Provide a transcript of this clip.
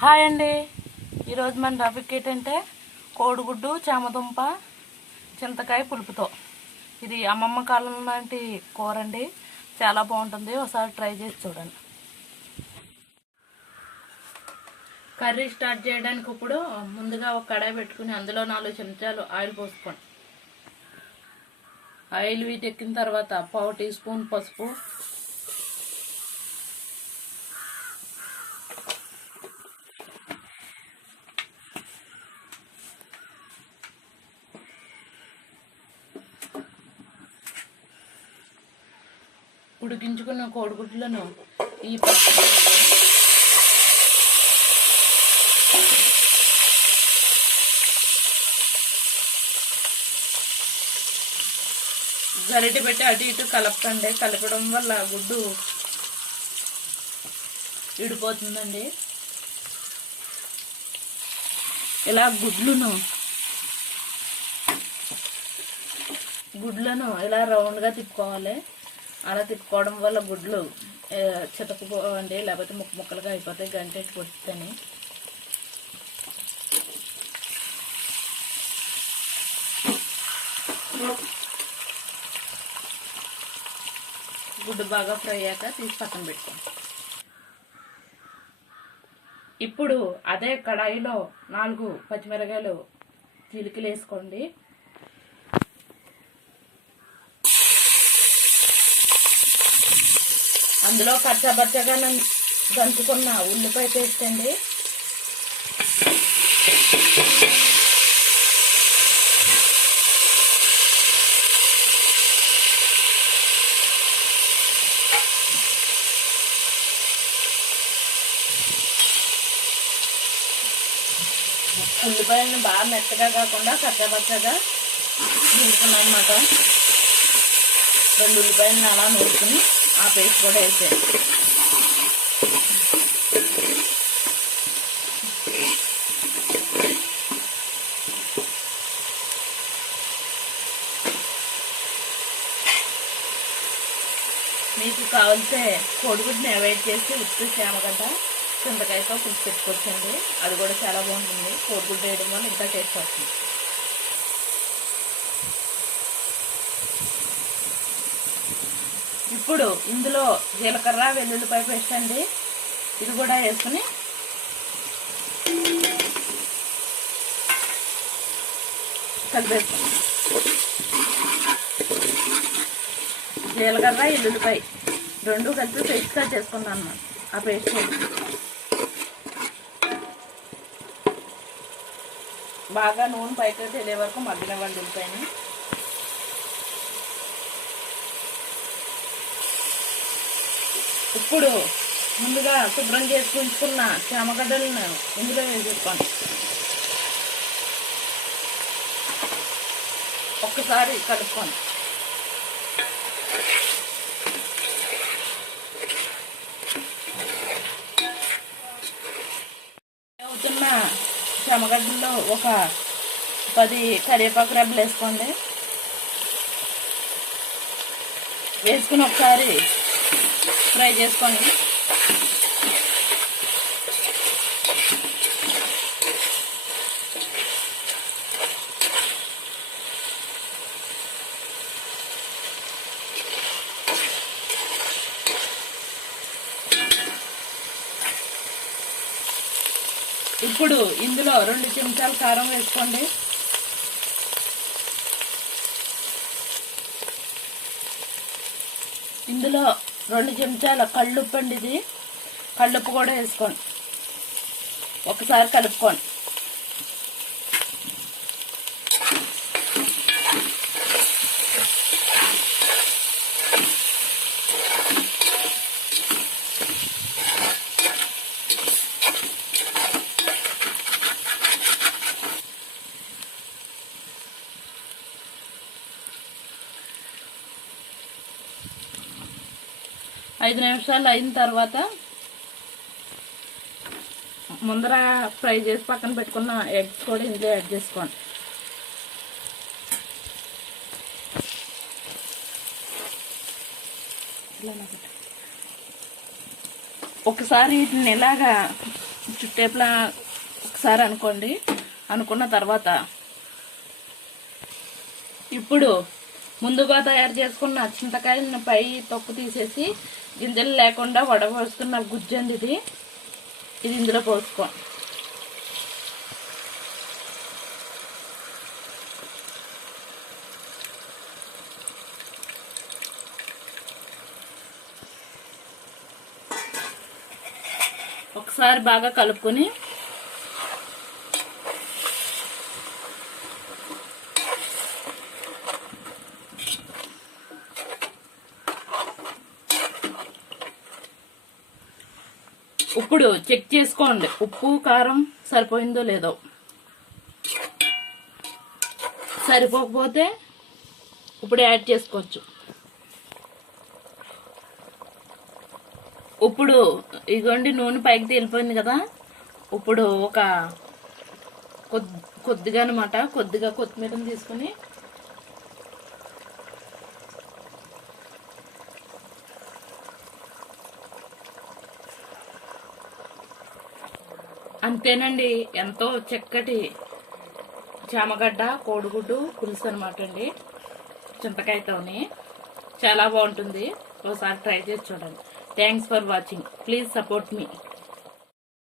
Hi అండి. ఈరోజు మన టాపిక్ ఏంటంటే కోడిగుడ్డు చామదుంప చింతకాయ పులుపుతో. ఇది అమ్మమ్మ కాలం లాంటి కూర అండి చాలా బాగుంటుంది. ఒకసారి ట్రై చేసి చూడండి. కర్రీ స్టార్ట్ చేయడానికి ఇప్పుడు ముందుగా ఒక కడాయి పెట్టుకుని అందులో నాలుగు చెంచాలు ఆయిల్ పోసుకోండి. ఆయిల్ వీటెక్కిన తర్వాత పావు టీ స్పూన్ పసుపు ఉడికించుకున్న కోడిగుడ్లను ఈ పసుపు గరిటె పెట్టి అటు ఇటు కలపకండి. కలపడం వల్ల గుడ్డు విడిపోతుందండి. ఇలా గుడ్లను గుడ్లను ఇలా రౌండ్గా తిప్పుకోవాలి. అలా తిప్పుకోవడం వల్ల గుడ్లు చితకపోవండి లేకపోతే ముక్క ముక్కలుగా అయిపోతాయి గంటెట్టి కొట్టుతాని గుడ్డు బాగా ఫ్రై అయ్యాక తీసి పక్కన పెట్టుకోండి. ఇప్పుడు అదే కడాయిలో నాలుగు పచ్చిమిరకాయలు చిలికలు వేసుకోండి. అందులో పచ్చబచ్చగా దంచుకున్న ఉల్లిపాయ పేస్ట్ అండి. ఉల్లిపాయలను బాగా మెత్తగా కాకుండా కచ్చబచ్చగా నూరుకున్నాను అనమాట రెండు ఉల్లిపాయలను అలా నూరుకుని ఆ పేస్ట్ కూడా వేసేయండి. మీకు కావాల్సే కోడిగుడ్ని అవాయిడ్ చేసి ఉప్పు చేమగడ్డ చింతకాయతో పులుసు పెట్టుకోవచ్చండి. అది కూడా చాలా బాగుంటుంది. కోడిగుడ్డు వేయడం వల్ల ఇంకా టేస్ట్ వస్తుంది. ఇప్పుడు ఇందులో జీలకర్ర వెల్లుల్లిపాయ పేస్ట్ అండి ఇది కూడా వేసుకుని కలిపేస్తాం జీలకర్ర ఎల్లుల్లిపాయ రెండు కలిపి పేస్ట్గా చేసుకున్నాను అన్నమాట. ఆ పేస్ట్ బాగా నూనె పైకి తెలియ వరకు మగ్గినవ్వండి ఉల్లిపాయని. ఇప్పుడు ముందుగా శుభ్రం చేసి ఉంచుకున్న చామగడ్డలను ఇందులో వేసేసుకోండి. ఒక్కసారి కలుపుకోండి. అవుతున్న చామగడ్డల్లో ఒక పది కరివేపాకు రెబ్బలు వేసుకోండి వేసుకుని ఒకసారి ఫ్రై చేసుకోండి ఇప్పుడు ఇందులో రెండు చెంచాలు కారం వేసుకోండి. ఇందులో రెండు చెంచాల కళ్ళుప్పు అండి ఇది. కళ్ళుప్పు కూడా వేసుకోండి. ఒకసారి కలుపుకోండి. ఐదు నిమిషాలు అయిన తర్వాత ముందర ఫ్రై చేసి పక్కన పెట్టుకున్న ఎగ్స్ కూడా ఇందులో యాడ్ చేసుకోండి ఒకసారి వీటిని ఇలాగా చుట్టేపులా ఒకసారి అనుకోండి అనుకున్న తర్వాత ఇప్పుడు ముందుగా తయారు చేసుకున్న చింతకాయలను పై తొక్కు తీసేసి గింజలు లేకుండా వడపోసుకున్న గుజ్జంది ఇది. ఇది ఇందులో పోసుకో. ఒకసారి బాగా కలుపుకొని ఇప్పుడు చెక్ చేసుకోండి. ఉప్పు కారం సరిపోయిందో లేదో. సరిపోకపోతే ఇప్పుడు యాడ్ చేసుకోవచ్చు. ఇప్పుడు ఇగోండి నూనె పైకి తేలిపోయింది కదా. ఇప్పుడు ఒక కొద్ది కొద్దిగా అనమాట కొద్దిగా కొత్తిమీరని తీసుకుని అంతేనండి. ఎంతో చక్కటి చామగడ్డ కోడిగుడ్డు పులుసు అనమాట అండి. చింతకాయతోని. చాలా బాగుంటుంది. ఒకసారి ట్రై చేసి చూడండి. Thanks for watching please support me